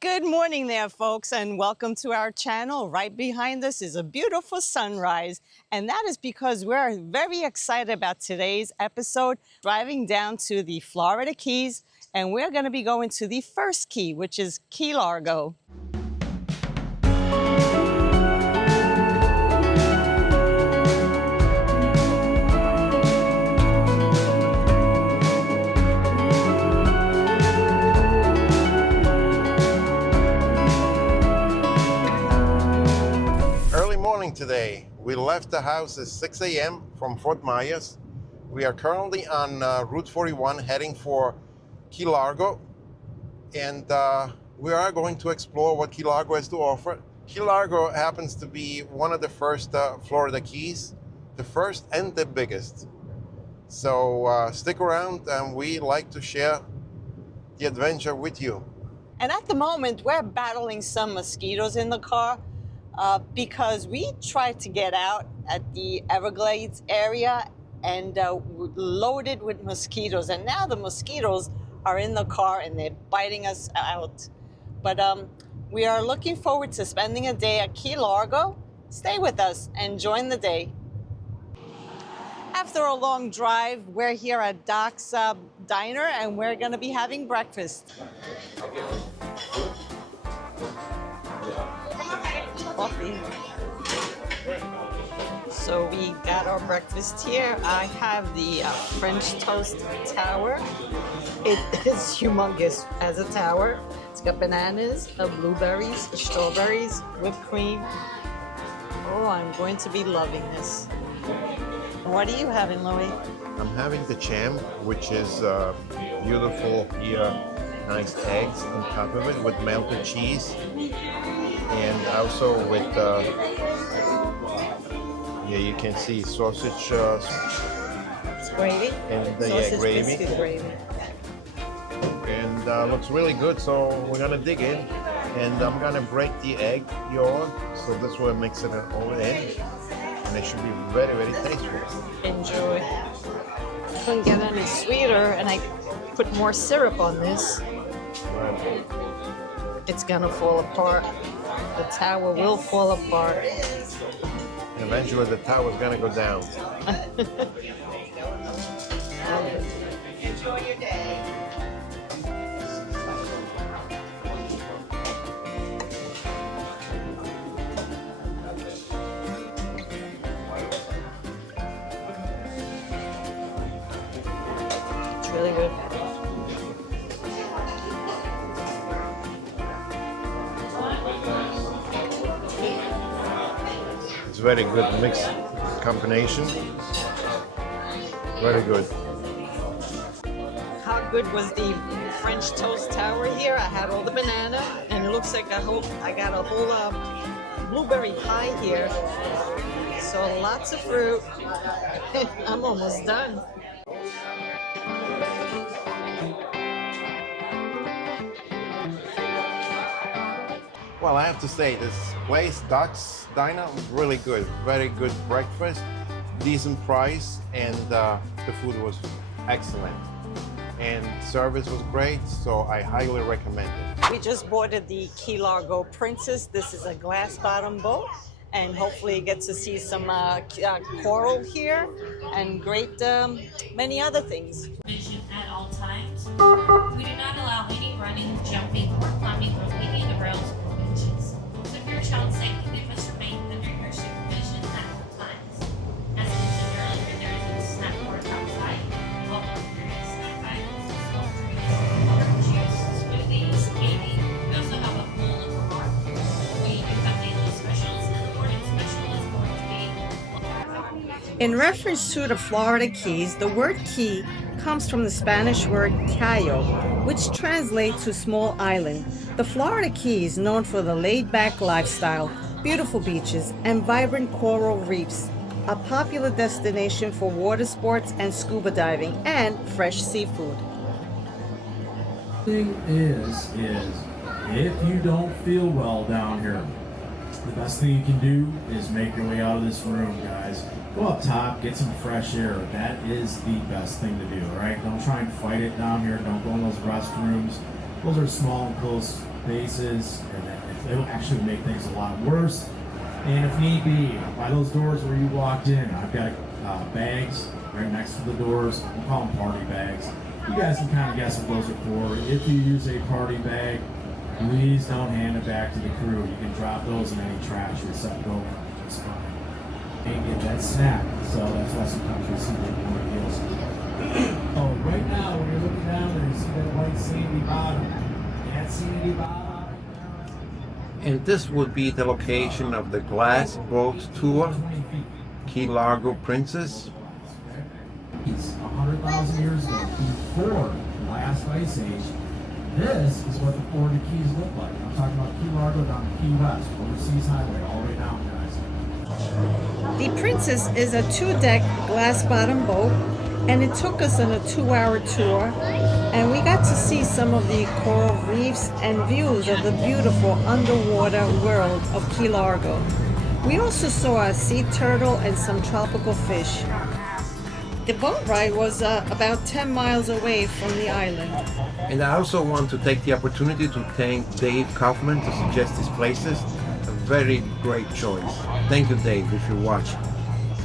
Good morning there, folks, and welcome to our channel. Right behind us is a beautiful sunrise, and that is because we're very excited about today's episode, driving down to the Florida Keys, and we're going to be going to the first key, which is Key Largo. Today. We left the house at 6 a.m. from Fort Myers. We are currently on Route 41 heading for Key Largo, and we are going to explore what Key Largo has to offer. Key Largo happens to be one of the first Florida Keys, the first and the biggest. So stick around, and we like to share the adventure with you. And at the moment, we're battling some mosquitoes in the car. Because we tried to get out at the Everglades area and loaded with mosquitoes, and now the mosquitoes are in the car and they're biting us out. But we are looking forward to spending a day at Key Largo. Stay with us and join the day. After a long drive, we're here at Doc's Diner and we're going to be having breakfast. Coffee. So we got our breakfast here. I have the French toast tower. It is humongous as a tower. It's got bananas, blueberries, strawberries, whipped cream. Oh, I'm going to be loving this. What are you having, Louie? I'm having the jam, which is beautiful here, nice eggs on top of it with melted cheese. And also with, yeah, you can see sausage. It's gravy. And sausage gravy. Biscuit gravy. And looks really good. So we're gonna dig in, and I'm gonna break the egg yolk. So this way, mix it all in, and it should be very, very tasteful. Enjoy. Couldn't get any sweeter, and I put more syrup on this. Right. It's gonna fall apart. The tower will fall apart. And eventually the tower's gonna go down. Enjoy your day. It's really good. It's very good mixed combination. Very good. How good was the French toast tower here? I had all the banana, and it looks like I got a whole blueberry pie here. So lots of fruit. I'm almost done. Well, I have to say, this place, Doc's Diner, was really good. Very good breakfast, decent price, and the food was excellent. And service was great, so I highly recommend it. We just boarded the Key Largo Princess. This is a glass bottom boat, and hopefully get to see some coral here and great many other things. At all times. We do not allow any running, jumping, or climbing on any of the rails or benches. So for your child's safety, they must remain under your supervision at all times. As mentioned earlier, there is a snack bar outside, all of various snack items, small drinks, water, juice, smoothies, candy. We also have a pool in the park. We do have daily specials, and the morning special is going to be. In reference to the Florida Keys, the word key comes from the Spanish word cayo, which translates to small island. The Florida Keys, known for the laid-back lifestyle, beautiful beaches, and vibrant coral reefs, a popular destination for water sports and scuba diving and fresh seafood. Thing is if you don't feel well down here, the best thing you can do is make your way out of this room, guys. Go up top, get some fresh air. That is the best thing to do, all right? Don't try and fight it down here. Don't go in those restrooms. Those are small and close faces, and it'll actually make things a lot worse. And if need be, by those doors where you walked in, I've got bags right next to the doors. We call them party bags. You guys can kind of guess what those are for. If you use a party bag, please don't hand it back to the crew. You can drop those in any trash or set it over. It's fine. And get that snack. So that's why sometimes we see that more deals. Oh, right now when you're looking down there, you see that white sandy bottom. That sandy bottom. And this would be the location of the glass boat tour, Key Largo Princess. It's 100,000 years ago, before the last ice age. This is what the Florida Keys look like. I'm talking about Key Largo down to Key West, Overseas Highway, all the way down, guys. The Princess is a 2-deck glass-bottom boat, and it took us on a 2-hour tour, and we got to see some of the coral reefs and views of the beautiful underwater world of Key Largo. We also saw a sea turtle and some tropical fish. The boat ride was about 10 miles away from the island. And I also want to take the opportunity to thank Dave Kaufman to suggest these places. A very great choice. Thank you, Dave, if you're watching.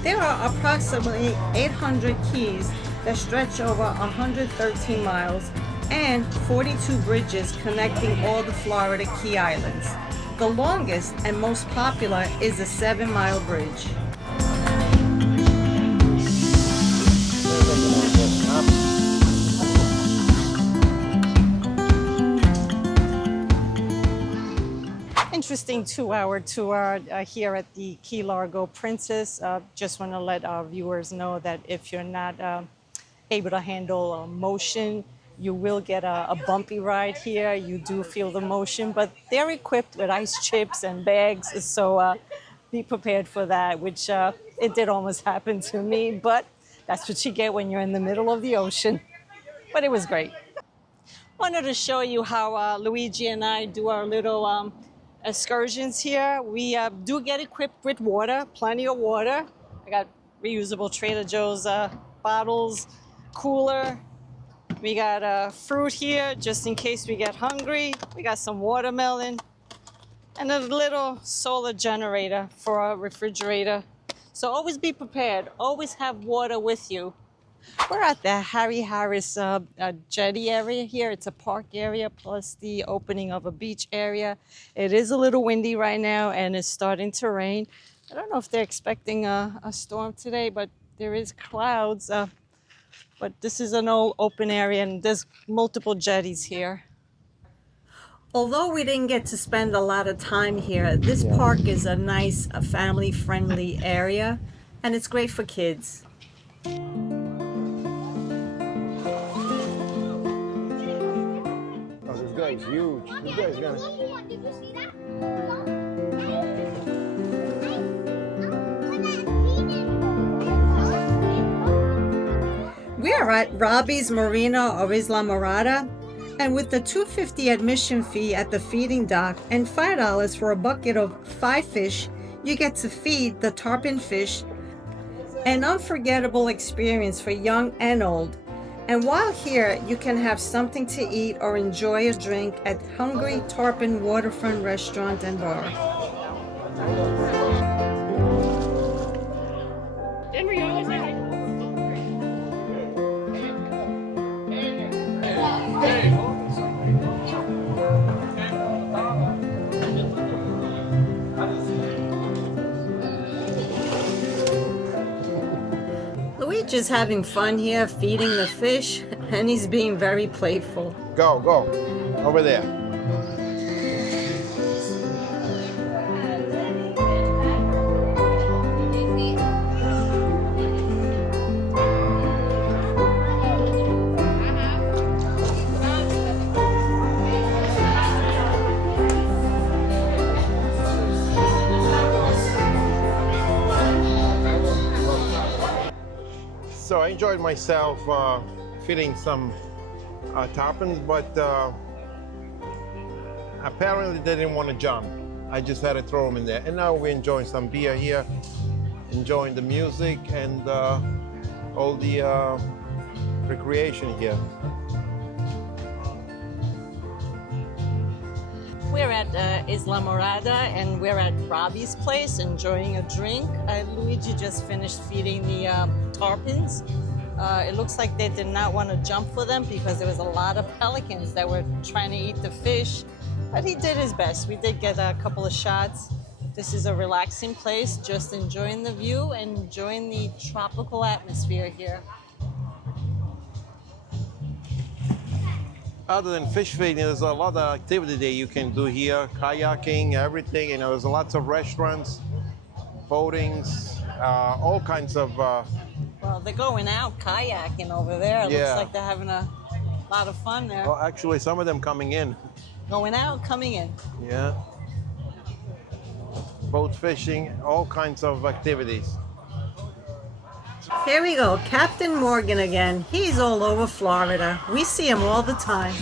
There are approximately 800 keys that stretch over 113 miles and 42 bridges connecting all the Florida Key Islands. The longest and most popular is the 7-mile bridge. Interesting 2-hour tour here at the Key Largo Princess. Just want to let our viewers know that if you're not able to handle motion, you will get a bumpy ride here. You do feel the motion, but they're equipped with ice chips and bags, so be prepared for that, which it did almost happen to me, but that's what you get when you're in the middle of the ocean. But it was great. Wanted to show you how Luigi and I do our little excursions here. We do get equipped with water, plenty of water. I got reusable Trader Joe's bottles, cooler. We got fruit here just in case we get hungry. We got some watermelon and a little solar generator for our refrigerator. So always be prepared. Always have water with you. We're at the Harry Harris jetty area here. It's a park area plus the opening of a beach area. It is a little windy right now and it's starting to rain. I don't know if they're expecting a storm today, but there is clouds. But this is an open area and there's multiple jetties here. Although we didn't get to spend a lot of time here, this park is a nice family-friendly area and it's great for kids. This guy's huge. This guy's gonna... We are at Robbie's Marina of Isla Morada, and with the $2.50 admission fee at the feeding dock and $5 for a bucket of 5 fish, you get to feed the tarpon fish. An unforgettable experience for young and old. And while here, you can have something to eat or enjoy a drink at Hungry Tarpon Waterfront Restaurant and Bar. Luigi's having fun here, feeding the fish, and he's being very playful. Go, go. Over there. So I enjoyed myself feeding some tarpons, but apparently they didn't want to jump. I just had to throw them in there. And now we're enjoying some beer here, enjoying the music and all the recreation here. We're at Isla Morada and we're at Robbie's place enjoying a drink. Luigi just finished feeding the tarpons. It looks like they did not want to jump for them because there was a lot of pelicans that were trying to eat the fish, but he did his best. We did get a couple of shots. This is a relaxing place, just enjoying the view and enjoying the tropical atmosphere here. Other than fish feeding, there's a lot of activity that you can do here, kayaking, everything. You know, there's lots of restaurants, boatings, all kinds of. Well, they're going out kayaking over there. It looks like they're having a lot of fun there. Well, actually, some of them coming in. Going out, coming in. Yeah. Boat fishing, all kinds of activities. Here we go, Captain Morgan again. He's all over Florida. We see him all the time.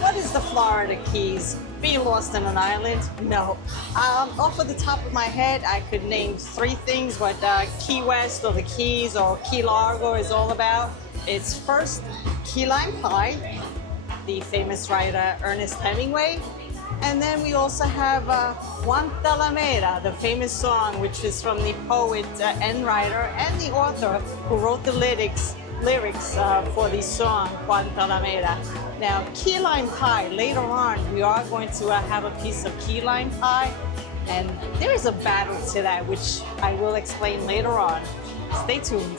What is the Florida Keys? Being lost on an island? No. Off of the top of my head, I could name 3 things what Key West or the Keys or Key Largo is all about. It's first, key lime pie, the famous writer Ernest Hemingway. And then we also have Guantanamera, the famous song, which is from the poet and writer and the author who wrote the lyrics for the song Guantanamera. Now, key lime pie, later on, we are going to have a piece of key lime pie, and there is a battle to that, which I will explain later on. Stay tuned.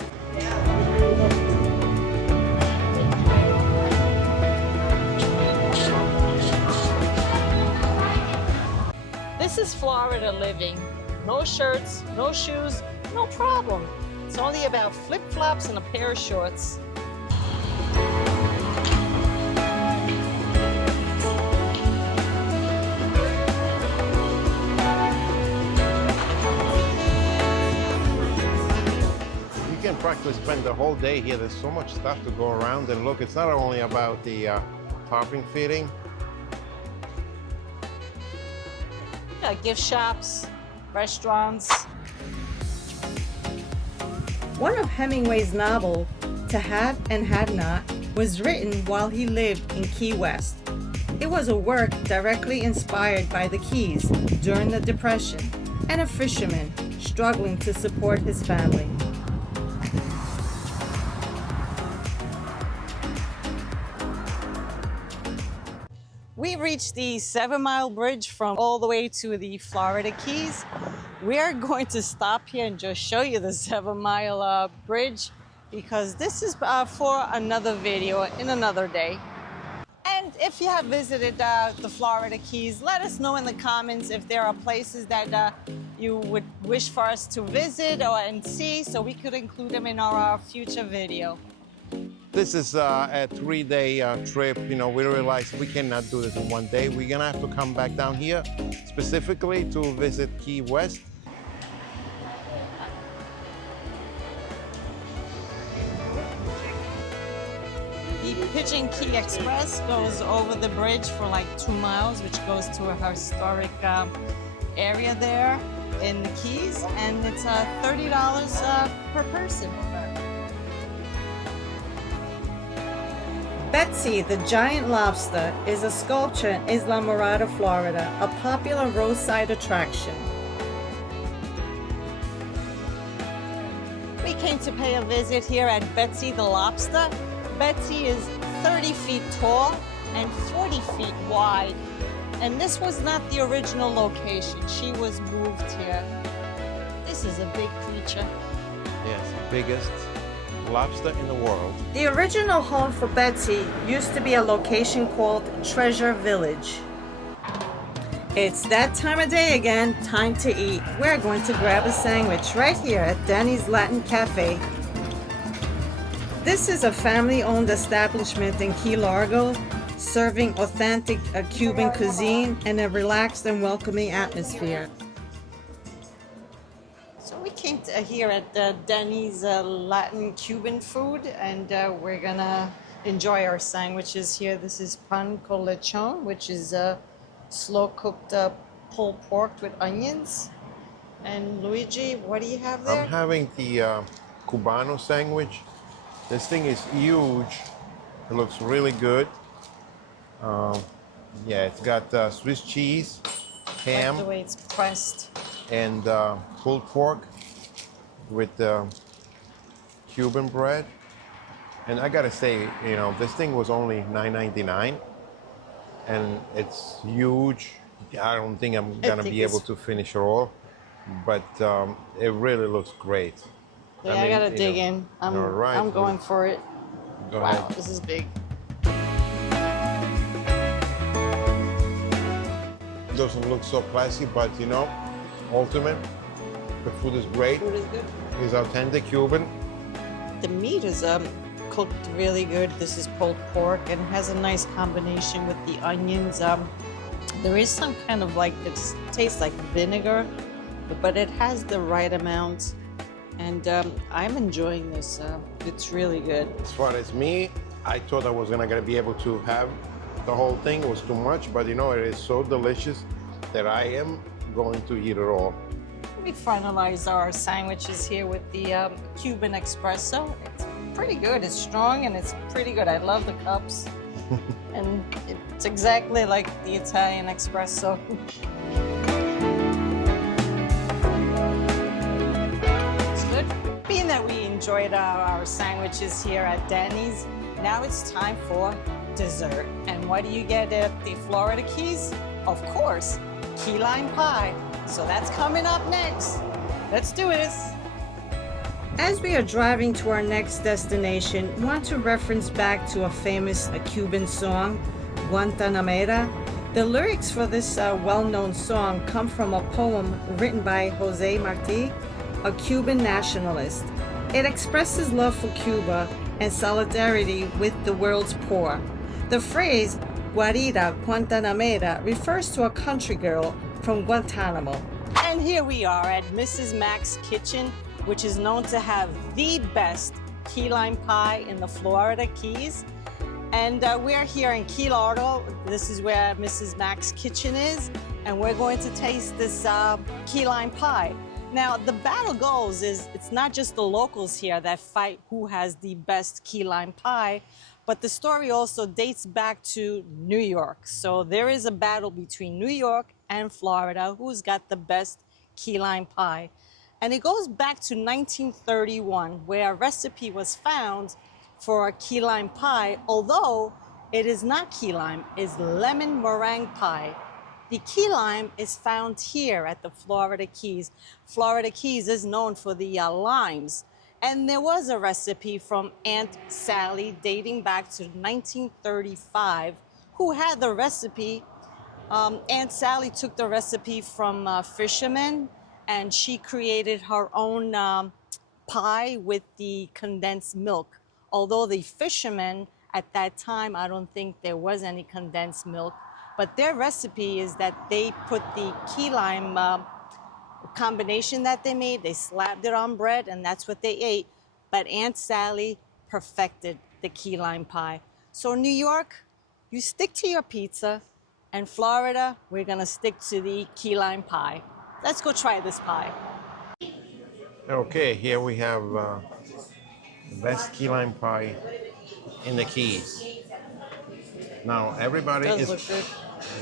This is Florida living. No shirts, no shoes, no problem. It's only about flip-flops and a pair of shorts. You can practically spend the whole day here. There's so much stuff to go around and look. It's not only about the tarpon feeding. Yeah, gift shops, restaurants. One of Hemingway's novels, To Have and Have Not, was written while he lived in Key West. It was a work directly inspired by the Keys during the Depression and a fisherman struggling to support his family. We reached the 7-mile bridge from all the way to the Florida Keys. We are going to stop here and just show you the 7-mile bridge because this is for another video in another day. And if you have visited the Florida Keys, let us know in the comments if there are places that you would wish for us to visit and see so we could include them in our future video. This is a 3-day trip. You know, we realized we cannot do this in one day. We're gonna have to come back down here specifically to visit Key West. The Pigeon Key Express goes over the bridge for like 2 miles, which goes to a historic area there in the Keys, and it's $30 per person. Betsy, the giant lobster, is a sculpture in Isla Morada, Florida, a popular roadside attraction. We came to pay a visit here at Betsy the Lobster. Betsy is 30 feet tall and 40 feet wide. And this was not the original location. She was moved here. This is a big creature. Yes, biggest lobster in the world. The original home for Betsy used to be a location called Treasure Village. It's that time of day again, time to eat. We're going to grab a sandwich right here at Denny's Latin Cafe. This is a family-owned establishment in Key Largo, serving authentic Cuban cuisine and a relaxed and welcoming atmosphere. So we came here at Denny's Latin Cuban food, and we're gonna enjoy our sandwiches here. This is pan con lechon, which is slow-cooked pulled pork with onions. And Luigi, what do you have there? I'm having the Cubano sandwich. This thing is huge. It looks really good. Yeah, it's got Swiss cheese, ham, Like the way it's pressed. and pulled pork with Cuban bread. And I gotta say, you know, this thing was only $9.99, and it's huge. I don't think I'm gonna be able to finish it all, but it really looks great. Yeah, I gotta dig in. I'm right. I'm going for it. Go Wow, ahead. this is big. Doesn't look so classy, but you know, ultimate. The food is great. Food is good. It's authentic Cuban. The meat is cooked really good. This is pulled pork and has a nice combination with the onions. There is some kind of like, it tastes like vinegar, but it has the right amount. And I'm enjoying this. It's really good. As far as me, I thought I was gonna be able to have the whole thing. It was too much, but you know, it is so delicious that I am going to eat it all. We finalize our sandwiches here with the Cuban espresso. It's pretty good. It's strong and it's pretty good. I love the cups. And it's exactly like the Italian espresso. It's good. Being that we enjoyed our sandwiches here at Denny's, now it's time for dessert. And what do you get at the Florida Keys? Of course, key lime pie. So that's coming up next. Let's do this. As we are driving to our next destination, want to reference back to a famous Cuban song, Guantanamera. The lyrics for this well-known song come from a poem written by Jose Marti, a Cuban nationalist. It expresses love for Cuba and solidarity with the world's poor. The phrase Guarida Guantanamera refers to a country girl from Guantanamo. And here we are at Mrs. Mac's Kitchen, which is known to have the best key lime pie in the Florida Keys. And we are here in Key Largo. This is where Mrs. Mac's Kitchen is, and we're going to taste this key lime pie. Now, the battle goes is it's not just the locals here that fight who has the best key lime pie, but the story also dates back to New York. So there is a battle between New York and Florida, who's got the best key lime pie. And it goes back to 1931, where a recipe was found for a key lime pie, although it is not key lime, it's lemon meringue pie. The key lime is found here at the Florida Keys. Florida Keys is known for the limes. And there was a recipe from Aunt Sally dating back to 1935, who had the recipe. Aunt Sally took the recipe from fishermen, and she created her own pie with the condensed milk. Although the fishermen at that time, I don't think there was any condensed milk, but their recipe is that they put the key lime combination that they made, they slapped it on bread, and that's what they ate. But Aunt Sally perfected the key lime pie. So New York, you stick to your pizza, and Florida, we're gonna stick to the key lime pie. Let's go try this pie. Okay, here we have the best key lime pie in the Keys. Now everybody Does is. look good.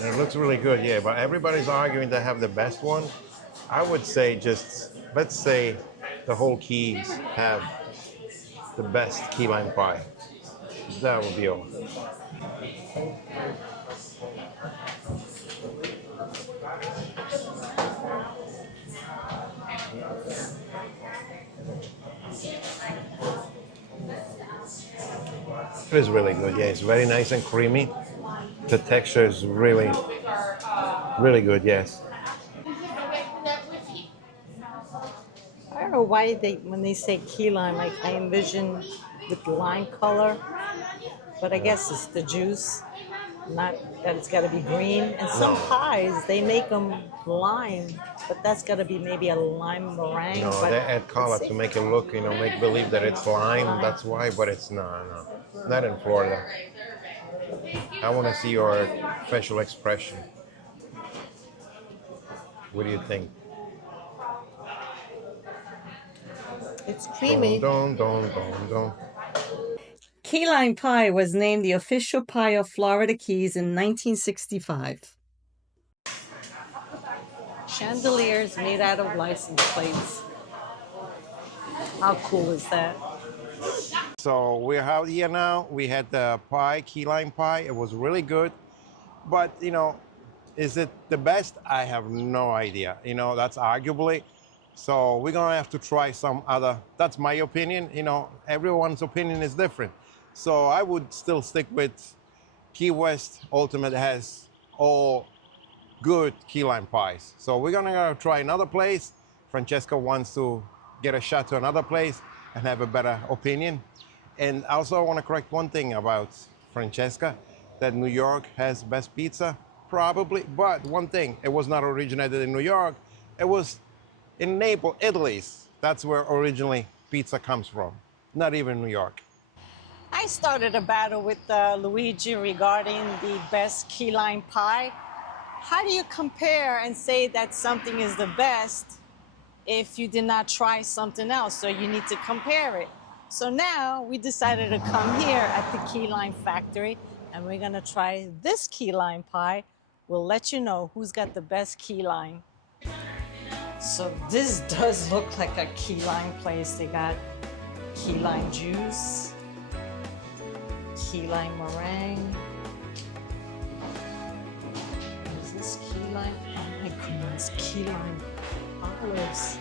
It looks really good, yeah. But everybody's arguing to have the best one. I would say let's say the whole Keys have the best key lime pie. That would be all. It is really good, yeah. It's very nice and creamy. The texture is really, really good, yes. I don't know why when they say key lime, like I envision with lime color, but I guess it's the juice, not that it's got to be green. And some No. pies, they make them lime. but that's gotta be maybe a lime meringue. No, but they add color let's to see. make it look, make believe that it's lime. Lime. That's why, but it's not. No, not in Florida. I want to see your facial expression. What do you think? It's creamy. Don, don, don, don. Key lime pie was named the official pie of Florida Keys in 1965. Chandeliers made out of license plates. How cool is that? So we're out here now. We had the pie, key lime pie. It was really good. But, is it the best? I have no idea. That's arguably. So we're going to have to try some other. That's my opinion. Everyone's opinion is different. So I would still stick with Key West Ultimate has all good key lime pies. So we're going to go try another place. Francesca wants to get a shot to another place and have a better opinion. And also I want to correct one thing about Francesca, that New York has best pizza, probably. But one thing, it was not originated in New York. It was in Naples, Italy. That's where originally pizza comes from, not even New York. I started a battle with Luigi regarding the best key lime pie. How do you compare and say that something is the best if you did not try something else? So you need to compare it. So now we decided to come here at the Key Lime Factory and we're gonna try this key lime pie. We'll let you know who's got the best key lime. So this does look like a key lime place. They got key lime juice, key lime meringue. Is this key lime? Oh my goodness, key lime olives.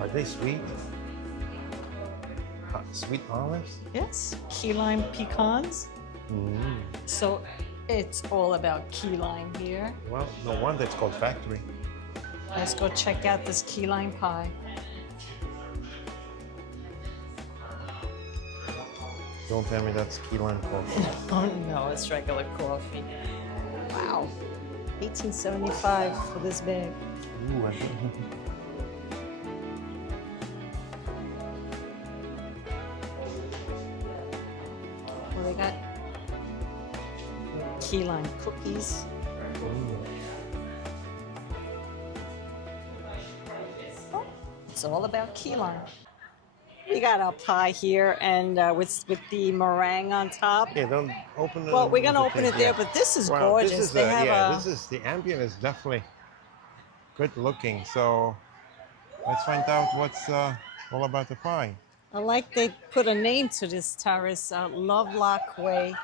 Are they sweet? Sweet olives? Yes, key lime pecans. So it's all about key lime here. Well, no wonder it's called Factory. Let's go check out this key lime pie. Don't tell me that's key lime coffee. Oh no, it's regular coffee. Wow, 1875 for this bag. Ooh, I think. Well, they got key lime cookies. Oh, it's all about key lime. We got our pie here, and with the meringue on top. Yeah, don't open it. Well, we're gonna open it there, but this is Wow, gorgeous. This is They have the ambient is definitely good looking. So let's find out what's all about the pie. I like they put a name to this terrace, Lovelock Way.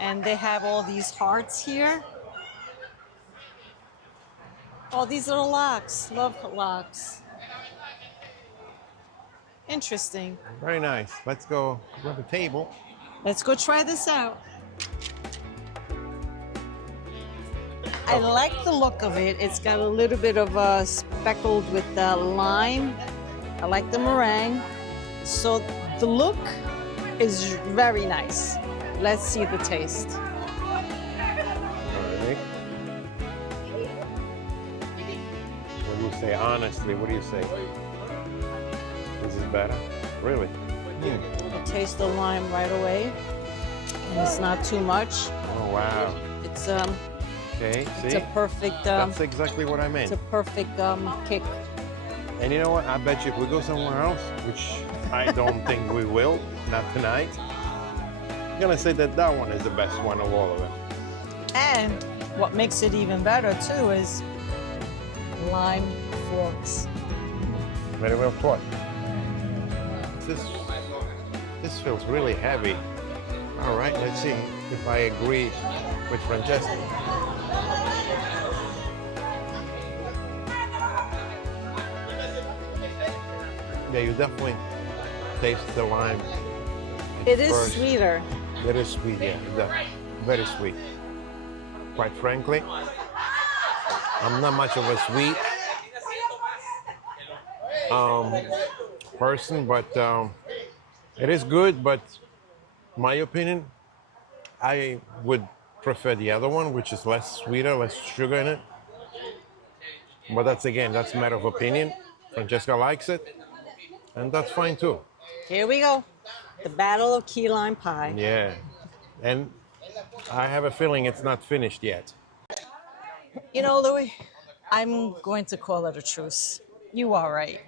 And they have all these hearts here. Oh, these little locks, love locks. Interesting. Very nice. Let's go grab a table. Let's go try this out. I like the look of it. It's got a little bit of speckled with lime. I like the meringue. So the look is very nice. Let's see the taste. All right. What do you say? Honestly, what do you say? This is better? Really? I taste the lime right away. And it's not too much. Oh, wow. It's Okay, it's see? a perfect That's exactly what I meant. it's a perfect kick. And you know what? I bet you if we go somewhere else, which I don't think we will, not tonight, I'm gonna say that that one is the best one of all of them. And what makes it even better too is lime forks. Very well put. This feels really heavy. All right, let's see if I agree with Francesca. Yeah, you definitely taste the lime. It is first. sweeter. It is sweet, yeah, very sweet. Quite frankly, I'm not much of a sweet person, but it is good. But my opinion, I would prefer the other one, which is less sweeter, less sugar in it. But that's a matter of opinion. Francesca likes it, and that's fine too. Here we go. The battle of key lime pie. Yeah, and I have a feeling it's not finished yet. You know, Louis, I'm going to call it a truce. You are right.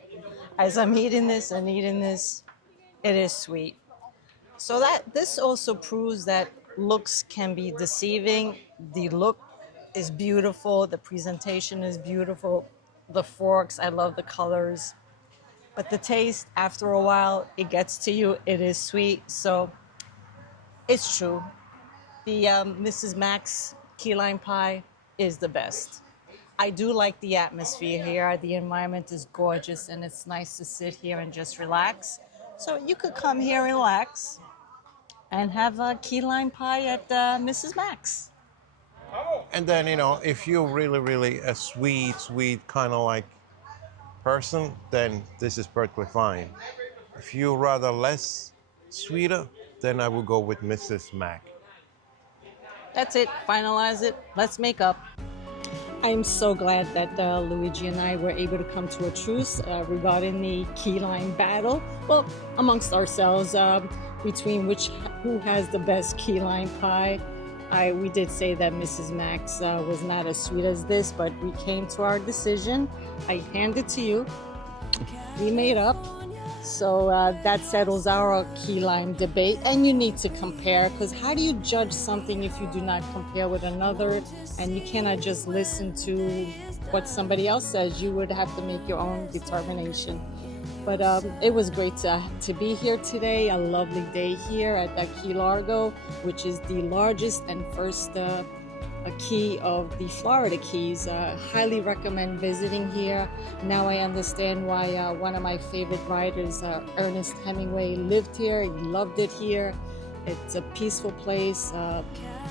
As I'm eating this and eating this, it is sweet. So that this also proves that looks can be deceiving. The look is beautiful, the presentation is beautiful, the forks, I love the colors. But the taste, after a while, it gets to you, it is sweet. So it's true. The Mrs. Max key lime pie is the best. I do like the atmosphere here. The environment is gorgeous and it's nice to sit here and just relax. So you could come here and relax and have a key lime pie at Mrs. Max. And then, if you're really a sweet kind of like person, then this is perfectly fine. If you're rather less sweeter, then I will go with Mrs. Mac. That's it, finalize it, let's make up. I'm so glad that Luigi and I were able to come to a truce regarding the key lime battle. Well, amongst ourselves, between who has the best key lime pie. We did say that Mrs. Max was not as sweet as this, but we came to our decision. I hand it to you. We made up. So that settles our key lime debate. And you need to compare, because how do you judge something if you do not compare with another? And you cannot just listen to what somebody else says. You would have to make your own determination. But it was great to be here today. A lovely day here at Key Largo, which is the largest and first key of the Florida Keys. Highly recommend visiting here. Now I understand why one of my favorite writers, Ernest Hemingway, lived here. He loved it here. It's a peaceful place,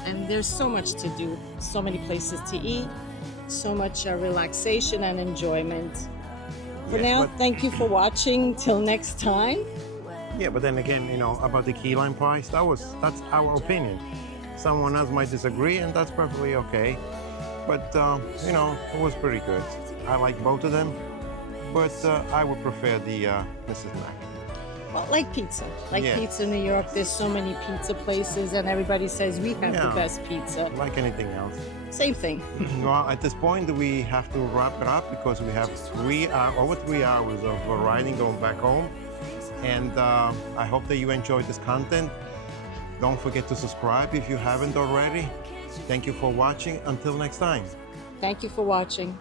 and there's so much to do, so many places to eat, so much relaxation and enjoyment. For now, thank you for watching. Till next time. Yeah, but then again, about the key lime pies, that's our opinion. Someone else might disagree, and that's perfectly okay. But, it was pretty good. I like both of them, but I would prefer the Mrs. Mac. Well, like pizza. Pizza in New York, there's so many pizza places, and everybody says we have the best pizza. Like anything else. Same thing. Well, at this point, we have to wrap it up because we have over 3 hours of riding going back home. And I hope that you enjoyed this content. Don't forget to subscribe if you haven't already. Thank you for watching. Until next time. Thank you for watching.